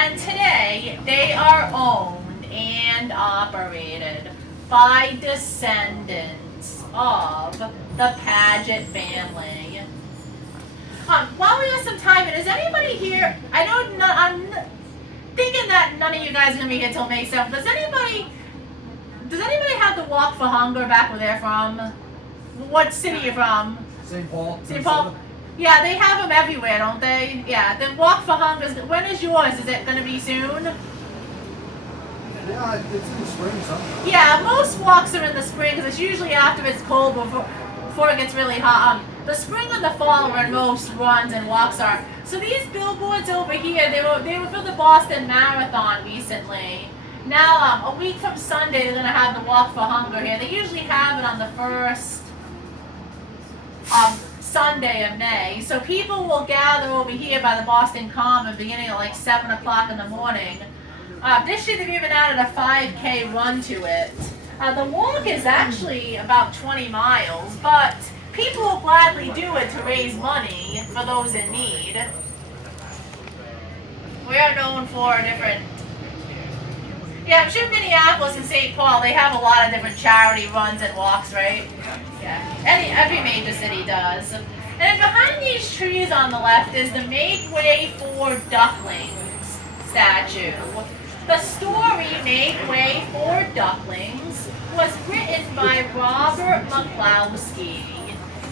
And today, they are owned and operated by descendants of the Paget family. While we have some time, and is anybody here? I know I'm thinking that none of you guys are gonna be here till May 7th. Does anybody have the Walk for Hunger back where they're from? What city are you from? St. Paul. St. Paul. Yeah, they have them everywhere, don't they? Yeah, the Walk for Hunger. When is yours? Is it gonna be soon? Yeah, it's in the spring sometime. Yeah, most walks are in the spring because it's usually after it's cold before it gets really hot. The spring and the fall are when most runs and walks are. So these billboards over here, they were for the Boston Marathon recently. Now, a week from Sunday, they're going to have the Walk for Hunger here. They usually have it on the first Sunday of May. So people will gather over here by the Boston Common beginning at like 7 o'clock in the morning. This year they've even added a 5K run to it. The walk is actually about 20 miles, but people will gladly do it to raise money for those in need. We are known for different... Yeah, I'm sure Minneapolis and St. Paul, they have a lot of different charity runs and walks, right? Yeah, every major city does. And behind these trees on the left is the Make Way for Ducklings statue. The story Make Way for Ducklings was written by Robert McCloskey.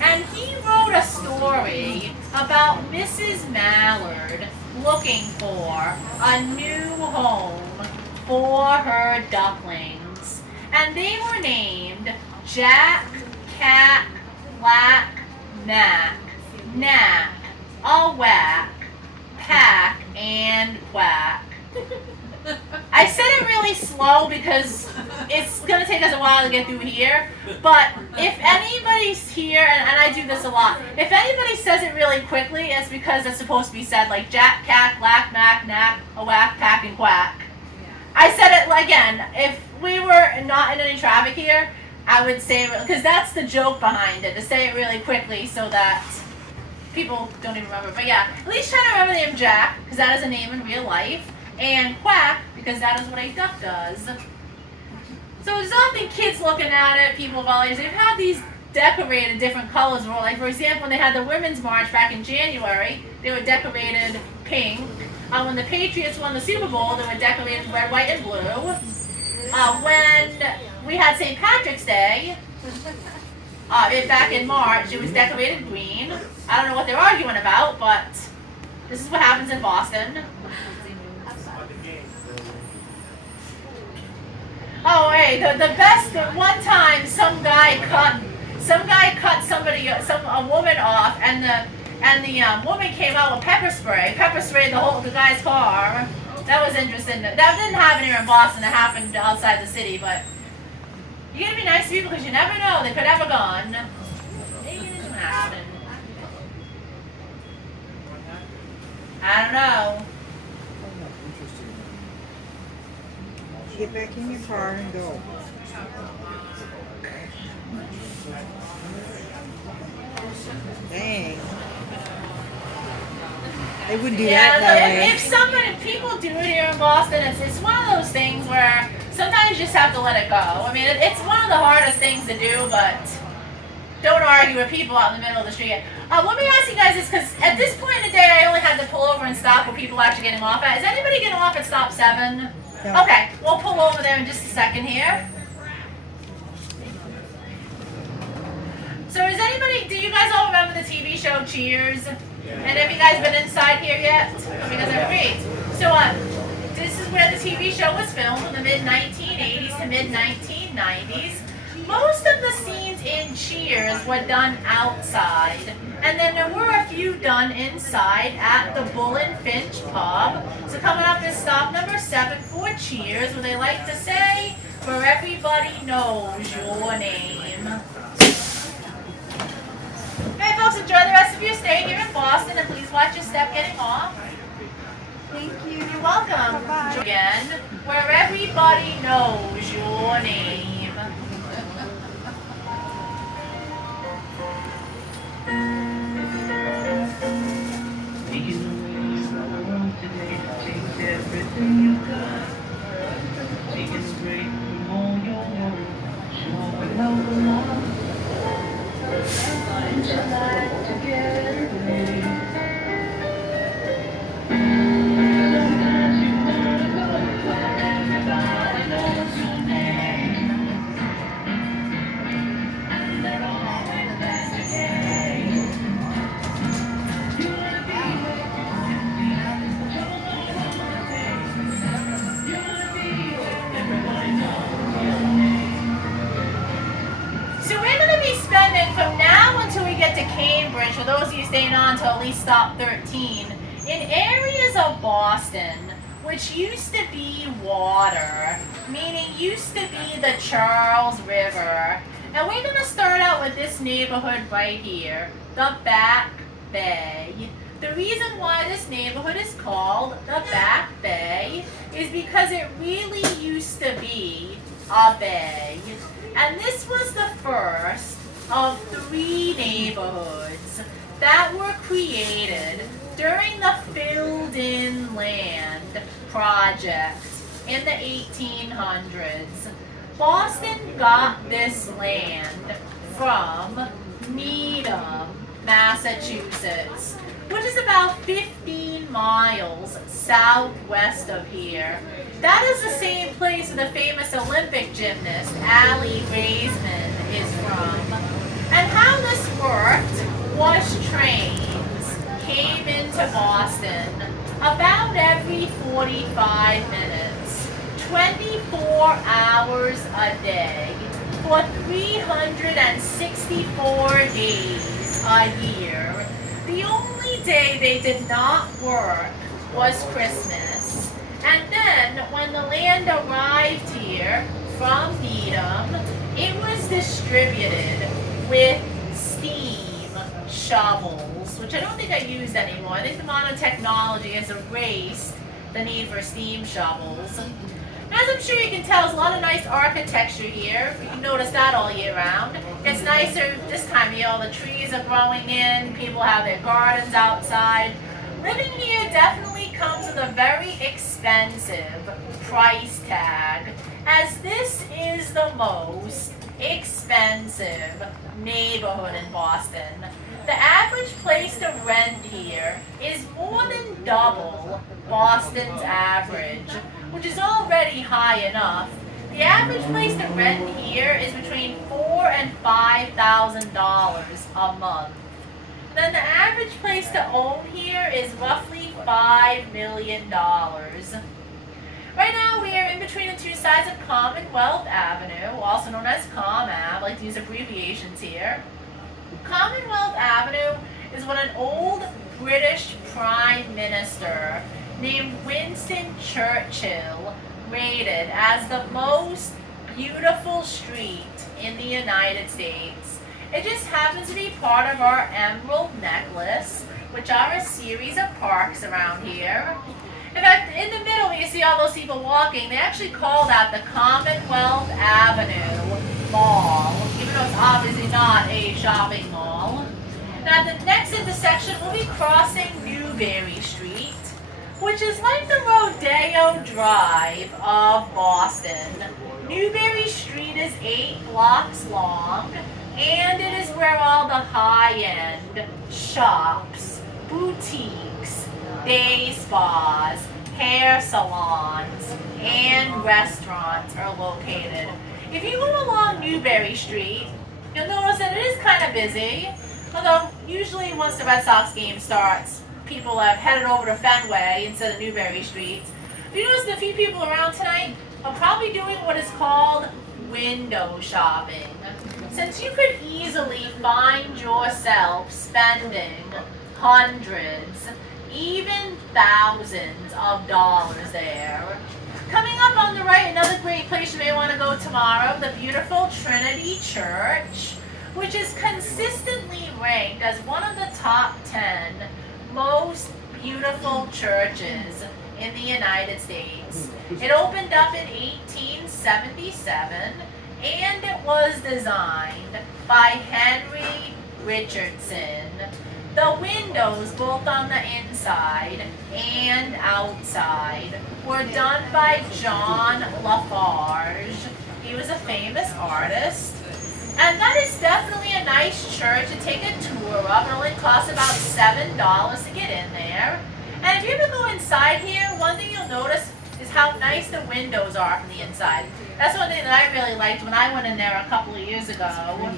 And he wrote a story about Mrs. Mallard looking for a new home for her ducklings. And they were named Jack, Cat, Black, Mac, Nap, a Whack, Pack, and Quack. I said it really slow because it's going to take us a while to get through here, but if anybody's here, and I do this a lot, if anybody says it really quickly, it's because it's supposed to be said like Jack, Cat, Black, Mac, Nap, a Whack, Pack, and Quack. I said it again, if we were not in any traffic here, I would say it, because that's the joke behind it, to say it really quickly so that people don't even remember. But yeah, at least try to remember the name Jack, because that is a name in real life. And Quack, because that is what a duck does. So there's often kids looking at it, people of all ages. They've had these decorated different colors. Like, for example, when they had the Women's March back in January, they were decorated pink. When the Patriots won the Super Bowl, they were decorated red, white, and blue. When we had St. Patrick's Day, back in March, it was decorated green. I don't know what they're arguing about, but this is what happens in Boston. Oh, hey, the best. One time, some guy cut a woman off, and the woman came out with pepper spray. Pepper sprayed the guy's car. That was interesting. That didn't happen here in Boston. It happened outside the city, but you gotta be nice to people because you never know. They could have a gun. Maybe it isn't happening. I don't know. Get back in your car and go. Dang. They wouldn't do that way. If people do it here in Boston, it's one of those things where sometimes you just have to let it go. I mean, it's one of the hardest things to do, but don't argue with people out in the middle of the street. Let me ask you guys this, because at this point in the day, I only had to pull over and stop where people are actually getting off at. Is anybody getting off at stop 7? No. Okay, we'll pull over there in just a second here. So do you guys all remember the TV show Cheers? And have you guys been inside here yet? You guys are great. So this is where the TV show was filmed in the mid-1980s to mid-1990s. Most of the scenes in Cheers were done outside. And then there were a few done inside at the Bull and Finch pub. So coming up is stop number 7 for Cheers, where they like to say, where everybody knows your name. Hey folks, enjoy the rest of your stay here in Boston, and please watch your step getting off. Thank you. You're welcome. Bye-bye. Again, where everybody knows your name. These are the ways of the world today to take everything. So we're going to be spending from now until we get to Cambridge, for those of you staying on till at least stop 13, in areas of Boston which used to be water, meaning used to be the Charles River. And we're going to start out with this neighborhood right here, the Back Bay. The reason why this neighborhood is called the Back Bay is because it really used to be a bay. And this was the first of 3 neighborhoods that were created during the Filled-in Land project in the 1800s. Boston got this land from Needham, Massachusetts, which is about 15 miles southwest of here. That is the same place where the famous Olympic gymnast Aly Raisman is from. And how this worked was trains came into Boston about every 45 minutes, 24 hours a day, for 364 days a year. The only day they did not work was Christmas. And then when the land arrived here from Needham, it was distributed with steam shovels, which I don't think I used anymore. I think the modern technology has erased the need for steam shovels. As I'm sure you can tell, there's a lot of nice architecture here. You can notice that all year round. It's nicer this time of year. All the trees are growing in. People have their gardens outside. Living here definitely comes with a very expensive price tag, as this is the most expensive neighborhood in Boston. The average place to rent here is more than double Boston's average, which is already high enough. The average place to rent here is between $4,000 and $5,000 a month. Then the average place to own here is roughly $5 million. Right now we are in between the 2 sides of Commonwealth Avenue, also known as ComAv. I like to use abbreviations here. Commonwealth Avenue is when an old British Prime Minister named Winston Churchill rated as the most beautiful street in the United States. It just happens to be part of our Emerald Necklace, which are a series of parks around here. In fact, in the middle, you see all those people walking. They actually call that the Commonwealth Avenue Mall, even though it's obviously not a shopping mall. Now, the next intersection, we'll be crossing Newbury Street, which is like the Rodeo Drive of Boston. Newbury Street is 8 blocks long, and it is where all the high-end shops, boutiques, day spas, hair salons, and restaurants are located. If you go along Newbury Street, you'll notice that it is kind of busy, although usually once the Red Sox game starts, people have headed over to Fenway instead of Newbury Street. If you notice, a few people around tonight are probably doing what is called window shopping. Since you could easily find yourself spending hundreds, even thousands of dollars there. Coming up on the right, another great place you may want to go tomorrow, the beautiful Trinity Church, which is consistently ranked as one of the top 10 most beautiful churches in the United States. It opened up in 1877, and it was designed by Henry Richardson. The windows, both on the inside and and outside were done by John Lafarge. He was a famous artist. And that is definitely a nice church to take a tour of. It only costs about $7 to get in there. And if you ever go inside here, one thing you'll notice is how nice the windows are from the inside. That's one thing that I really liked when I went in there a couple of years ago.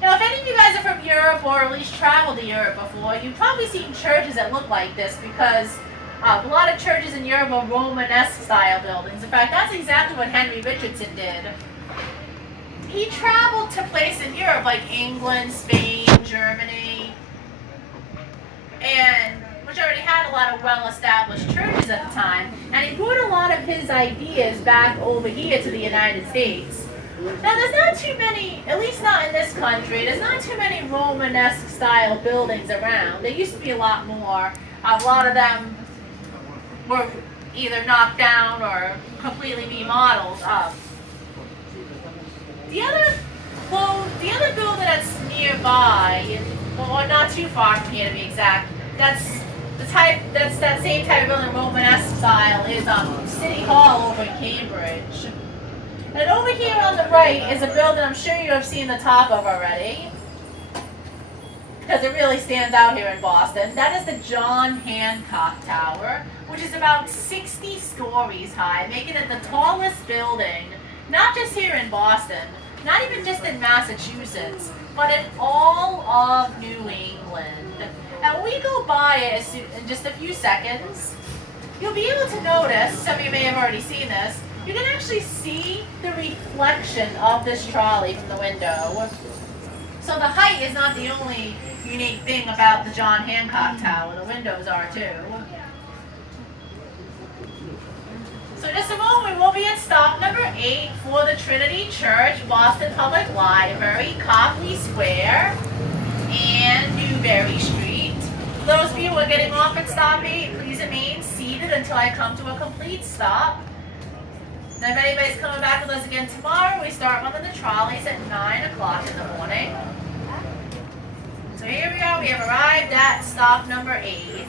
Now, if any of you guys are from Europe or at least traveled to Europe before, you've probably seen churches that look like this because a lot of churches in Europe are Romanesque style buildings. In fact, that's exactly what Henry Richardson did. He traveled to places in Europe like England, Spain, Germany, and which already had a lot of well-established churches at the time, and he brought a lot of his ideas back over here to the United States. Now, there's not too many, at least not in this country, there's not too many Romanesque style buildings around. There used to be a lot more. A lot of them were either knocked down or completely remodeled. The other building that's nearby, or not too far from here to be exact, that's that same type of building, Romanesque style, is City Hall over in Cambridge. And over here on the right is a building I'm sure you have seen the top of already, because it really stands out here in Boston. That is the John Hancock Tower, which is about 60 stories high, making it the tallest building, not just here in Boston, not even just in Massachusetts, but in all of New England. And when we go by it in just a few seconds, you'll be able to notice, some of you may have already seen this, you can actually see the reflection of this trolley from the window. So the height is not the only unique thing about the John Hancock Tower, the windows are too. So just a moment, we will be at stop number 8 for the Trinity Church, Boston Public Library, Copley Square, and Newberry Street. For those of you who are getting off at stop 8, please remain seated until I come to a complete stop. Now, if anybody's coming back with us again tomorrow, we start running the trolleys at 9 o'clock in the morning. So here we are, we have arrived at stop number 8.